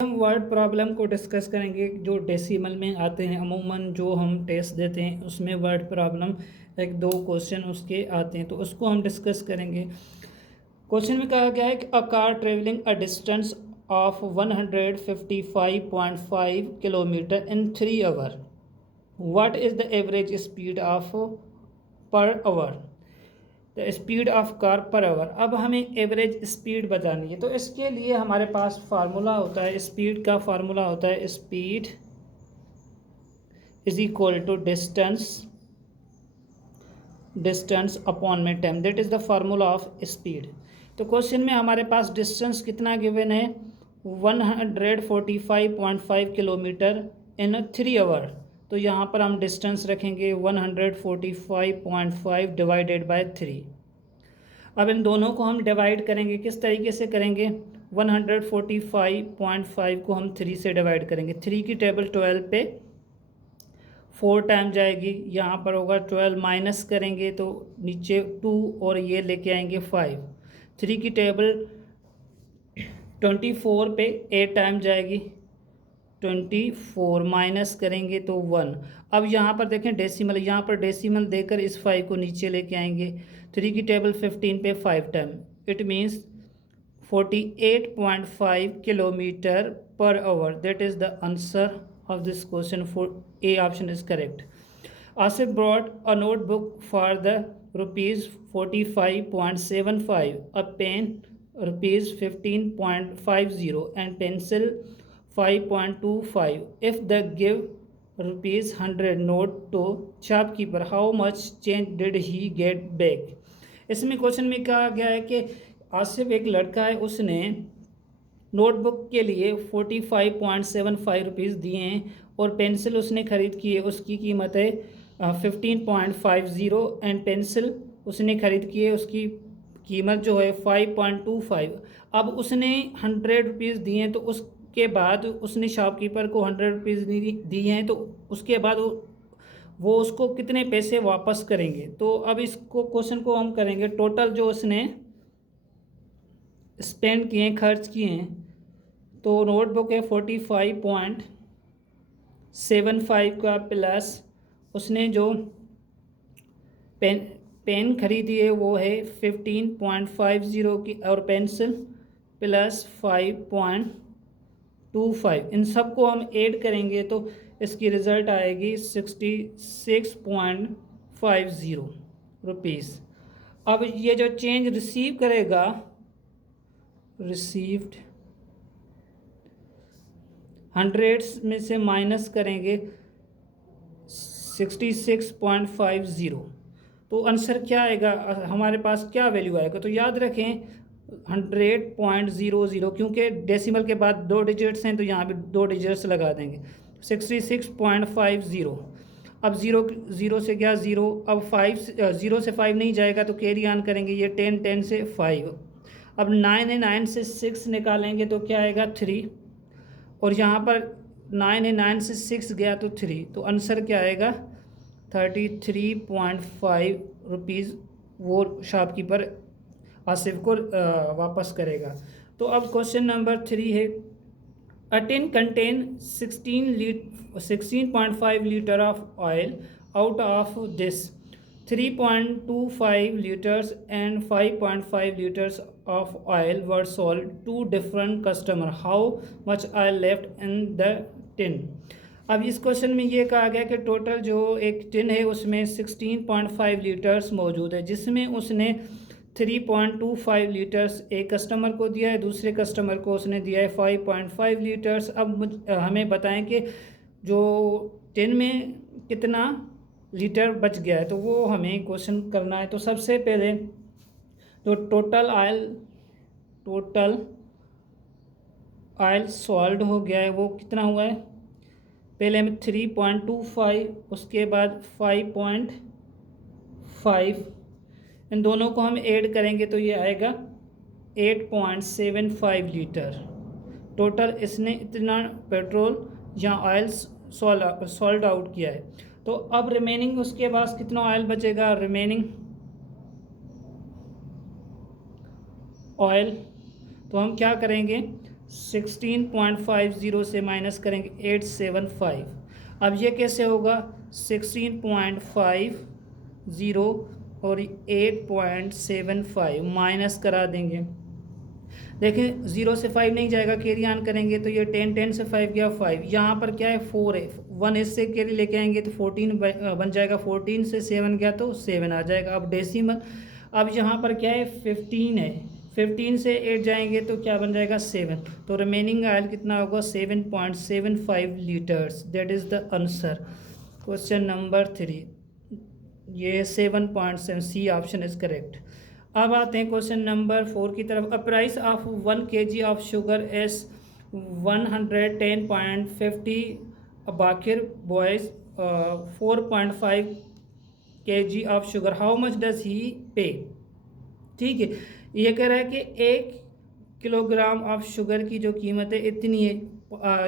हम word problem को discuss करेंगे जो डेसिमल में आते हैं। अमूमन जो हम टेस्ट देते हैं उसमें वर्ड प्रॉब्लम एक दो क्वेश्चन उसके आते हैं, तो उसको हम डिस्कस करेंगे। क्वेश्चन में कहा गया है कि a car travelling a distance of 155.5 kilometre in 3 hour, what is the average speed of per hour, the speed of car per hour. अब हमें एवरेज स्पीड बतानी है, तो इसके लिए हमारे पास फार्मूला होता है, स्पीड का फार्मूला होता है speed is equal to distance upon में time, that is the formula of speed. तो क्वेश्चन में हमारे पास डिस्टेंस कितना गिवन है 145.5 किलोमीटर इन 3 आवर। तो यहाँ पर हम डिस्टेंस रखेंगे 145.5 डिवाइडेड बाय 3। अब इन दोनों को हम डिवाइड करेंगे, किस तरीके से करेंगे, 145.5 को हम 3 से डिवाइड करेंगे। 3 की टेबल 12 पे 4 टाइम जाएगी, यहाँ पर होगा 12, माइनस करेंगे तो नीचे 2 और ये लेके आएंगे 5। 3 की टेबल 24 पे 8 टाइम जाएगी, 24 माइनस करेंगे तो 1। अब यहाँ पर देखें डेसिमल, यहाँ पर डेसिमल देकर इस 5 को नीचे लेके आएंगे। 3 की टेबल 15 पे 5 time, it means 48.5 kilometre per hour, that is the answer of this question. For A option is correct. Asif brought a notebook for the rupees 45.75, a pen rupees 15.50 and pencil 5.25. If the give rupees 100 note to shopkeeper, how much change did he get back? इसमें question में कहा गया है कि आसिफ एक लड़का है, उसने नोटबुक के लिए 45.75 रुपीज़ दिए हैं और पेंसिल उसने ख़रीद की है, उसकी कीमत है 15.50 एंड पेंसिल उसने ख़रीद की है, उसकी कीमत जो है 5.25। अब उसने 100 रुपीज़ दिए हैं, तो उसके बाद उसने शॉपकीपर को 100 रुपीज़ दिए हैं, तो उसके बाद वो उसको कितने पैसे वापस करेंगे। तो अब इसको क्वेश्चन को हम करेंगे टोटल जो उसने स्पेंड किए हैं, खर्च किए हैं। तो नोटबुक है 45.75 का, प्लस उसने जो पेन खरीदी है वो है 15.50 की, और पेंसिल प्लस 5.25। इन सब को हम ऐड करेंगे तो इसकी रिज़ल्ट आएगी 66.50 रुपीज़। अब ये जो चेंज रिसीव करेगा, रिसीव्ड 100 में से माइनस करेंगे 66.50, तो आंसर क्या आएगा, हमारे पास क्या वैल्यू आएगा। तो याद रखें 100.00, क्योंकि डेसिमल के बाद 2 डिजिट्स हैं तो यहाँ भी 2 डिजिट्स लगा देंगे। 66.50, अब ज़ीरो से क्या 0, अब 0 से 5 नहीं जाएगा तो कैरी ऑन करेंगे, ये 10 से 5। अब 9 है, 9 से 6 निकालेंगे तो क्या आएगा 3, और यहाँ पर 9 है, 9 से 6 गया तो 3, तो आंसर क्या आएगा 33.5 रुपीज़ वो शॉपकीपर आसिफ को वापस करेगा। तो अब क्वेश्चन नंबर 3 है, a tin contain 16.5 litre of oil, out of this 3.25 liters and 5.5 liters of oil were sold to different customer. How much oil left in the tin? अब इस क्वेश्चन में ये कहा गया कि टोटल जो एक टिन है उसमें 16.5 लीटर्स मौजूद है, जिसमें उसने 3.25 लीटर्स एक कस्टमर को दिया है, दूसरे कस्टमर को उसने दिया है 5.5 लीटर्स। अब हमें बताएं कि जो टिन में कितना लीटर बच गया है, तो वो हमें क्वेश्चन करना है। तो सबसे पहले जो टोटल ऑयल सॉल्ड हो गया है वो कितना हुआ है, पहले हमें 3.25, उसके बाद 5.5, इन दोनों को हम ऐड करेंगे तो ये आएगा 8.75 लीटर टोटल इसने इतना पेट्रोल या ऑयल सॉल्ड आउट किया है। तो अब रिमेनिंग उसके पास कितना ऑयल बचेगा, रिमेनिंग ऑयल, तो हम क्या करेंगे 16.50 से माइनस करेंगे 875। अब ये कैसे होगा, 16.50 और 8.75 माइनस करा देंगे। देखें 0 से 5 नहीं जाएगा, कैरी ऑन करेंगे तो ये 10, 10 से 5 गया 5, यहाँ पर क्या है 4 है, 1 इससे कैरी लेके आएंगे तो 14 बन जाएगा, 14 से 7 गया तो 7 आ जाएगा। अब डेसिमल, अब यहाँ पर क्या है 15 है, 15 से 8 जाएंगे तो क्या बन जाएगा 7, तो रिमेनिंग ऑयल कितना होगा 7.75 litres. That is the answer. Question number 3, ये 7.7, सी ऑप्शन इज़ करेक्ट। अब आते हैं क्वेश्चन नंबर 4 की तरफ। A price of 1 kg of sugar S 110.50 Baqir boys 4.5 kg of sugar, how much does he पे। ठीक है, ये कह रहा है कि 1 किलोग्राम ऑफ शुगर की जो कीमत है इतनी है।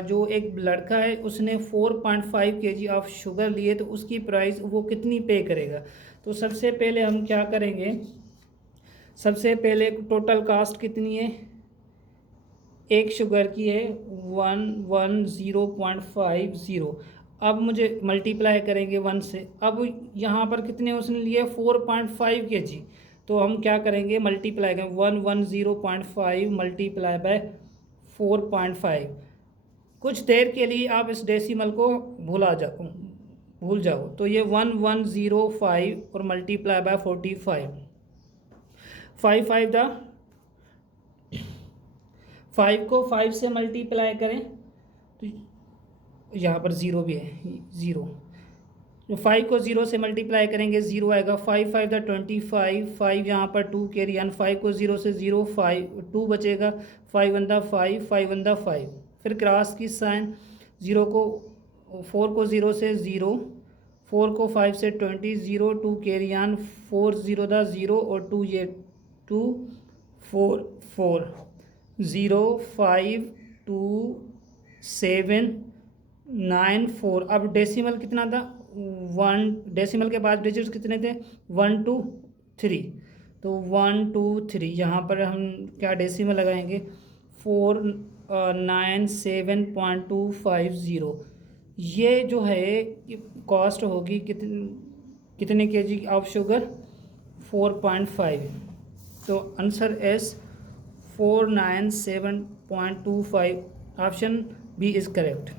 जो एक लड़का है उसने 4.5 kg ऑफ शुगर लिए तो उसकी प्राइस वो कितनी पे करेगा। तो सबसे पहले हम क्या करेंगे, सबसे पहले टोटल कास्ट कितनी है, एक शुगर की है 110.50। अब मुझे मल्टीप्लाई करेंगे 1 से। अब यहाँ पर कितने उसने लिए 4.5 kg, तो हम क्या करेंगे मल्टीप्लाई करेंगे 110.5 मल्टीप्लाई बाय 4.5। कुछ देर के लिए आप इस डेसिमल को भूल जाओ तो ये 1105 और मल्टीप्लाई बाय 45, 5 5 द 5 को 5 से मल्टीप्लाई करें तो यहाँ पर 0 भी है, 0, तो 5 को 0 से मल्टीप्लाई करेंगे 0 आएगा, 5 5 द 25, 5 यहाँ पर 2 कैरी ऑन, 5 को 0 से 0, 5 2 बचेगा, 5 1 द 5, 5 1 द 5, फिर क्रॉस की साइन, 0 को 4 को 0 से 0, 4 को 5 से 20, 0 2 कैरी ऑन, 4 0 द 0 और 2 ये 2 4 4 0 5 2 7 9 4। अब डेसिमल कितना था 1, डेसिमल के बाद डिजिट्स कितने थे 1 2 3, तो 1 2 3 यहाँ पर हम क्या डेसिमल लगाएंगे 497.250। ये जो है कॉस्ट होगी कितने केजी ऑफ शुगर 4.5, तो answer is 497.25, option B is correct.